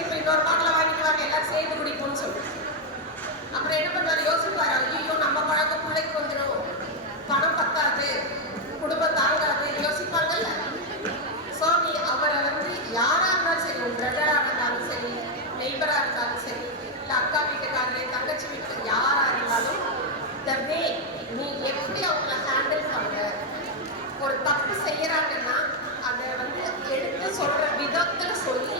இன்னொரு பாட்டில் வாங்கிட்டு வாங்க எல்லாரும் சேர்ந்து குடிப்போம்னு சொல்லுவாங்க அப்புறம் என்ன பண்ணுவார்? யோசிப்பார் ஐயோ நம்ம பழக்கம் பிள்ளைக்கு வந்துடும் பணம் பத்தாது குடும்பம் தாங்காது யோசிப்பாங்கல்ல? சுவாமி அவரை வந்து யாராக இருந்தாலும் சரி உன் பிரதராக இருந்தாலும் சரி நெய்பராக இருந்தாலும் சரி இல்லை அக்கா வீட்டுக்காரரு தங்கச்சி வீட்டுக்கு யாராக இருந்தாலும் த வே நீ எப்படி அவங்கள ஹேண்டில் பண்ற ஒரு தப்பு செய்யறாங்கன்னா அதை வந்து எடுத்து சொல்ற விதத்துல சொல்லி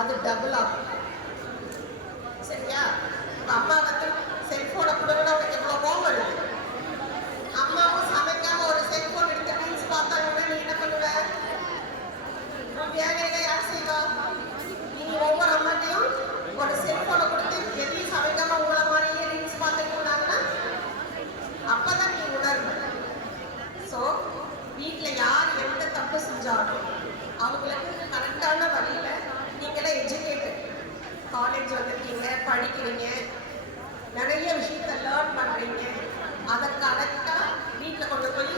அது டபுள் ஆகும். சரியா? இப்ப அம்மா வந்து செல்போனை கொடுங்கன்னா அவனுக்கு எவ்வளோ கோவம் வருது? அம்மாவும் சமைக்காம ஒரு செல்போன் எடுத்து ரீல்ஸ் பார்த்தாங்கன்னா நீ என்ன பண்ணுவ? வேலையில யார் செய்வா? நீ ஒவ்வொரு அம்மாட்டையும் ஒரு செல்போனை கொடுத்து எதையும் சமைக்காம உங்களை மாதிரியே ரீல்ஸ் பார்த்துட்டு அப்பதான் நீ உணர்வு. ஸோ வீட்டில் யார் எந்த தப்பு செஞ்சாலும் அவங்களுக்கு காலேஜ் வந்திருக்கீங்க படிக்கிறீங்க நிறைய விஷயத்த லேர்ன் பண்ணுறீங்க அதை கரெக்டாக வீட்டில் கொண்டு போய்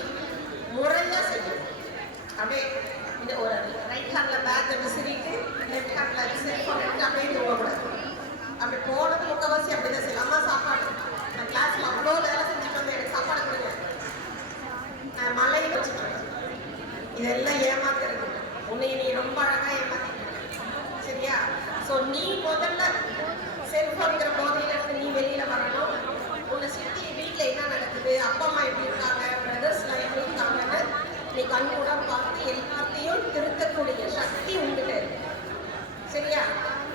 முறையாக செய்யணும். அப்படியே இந்த ஒரு ரைட் ஹேண்டில் பேக்கை விசிறிட்டு லெஃப்ட் ஹேண்டில் செல்ஃபோன் எடுத்து அப்படியே தூங்கக்கூடாது அப்படி போனது முக்கவாசி அப்படி தான் செய்யலாம் அம்மா சாப்பாடு நான் கிளாஸில் அவ்வளோ வேலை செஞ்சுட்டு வந்து எனக்கு சாப்பாடு கொடுங்க. நான் மலையை வச்சுக்கிறேன். இதெல்லாம் ஏமாத்துறது உன்னை நீ ரொம்ப அழகாக ஏமாத்திட்டு. சரியா? ஸோ நீ முதல்ல செல்ஃபோன்கிற போதையிலிருந்து நீ வெளியில வரணும். உன்னை சுத்தி வீட்டில் என்ன நடக்குது? அப்பா அம்மா எப்படி இருக்காங்க? பிரதர்ஸ்லாம் எப்படி இருக்காங்கன்னு நீ கண்கூட பார்த்து எல்லாத்தையும் திருத்தக்கூடிய சக்தி உண்டுல சரியா?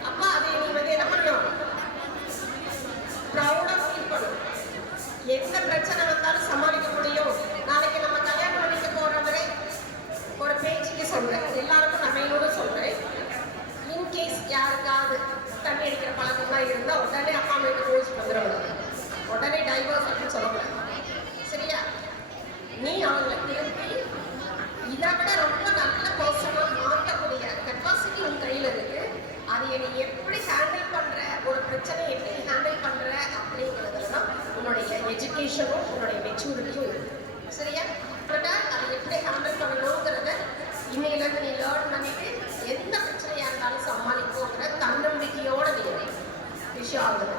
அப்பா அதை நீ வந்து என்ன பண்ணும் ப்ரௌடா ஃபீல் பண்ணும் எந்த பிரச்சனை வந்தாலும் சமாளிக்க முடியும். நாளைக்கு விஷயமும் உன்னுடைய மெச்சூரிட்டியும் சரியா? ஆனால் அதை எப்படி ஹேண்டில் பண்ணணுங்கிறத இன்னையிலேருந்து நீ லேர்ன் பண்ணிட்டு எந்த பிரச்சனையாக இருந்தாலும் சமாளிப்போங்கிற தன்னம்பிக்கையோடு நீ விஷயம் ஆகுது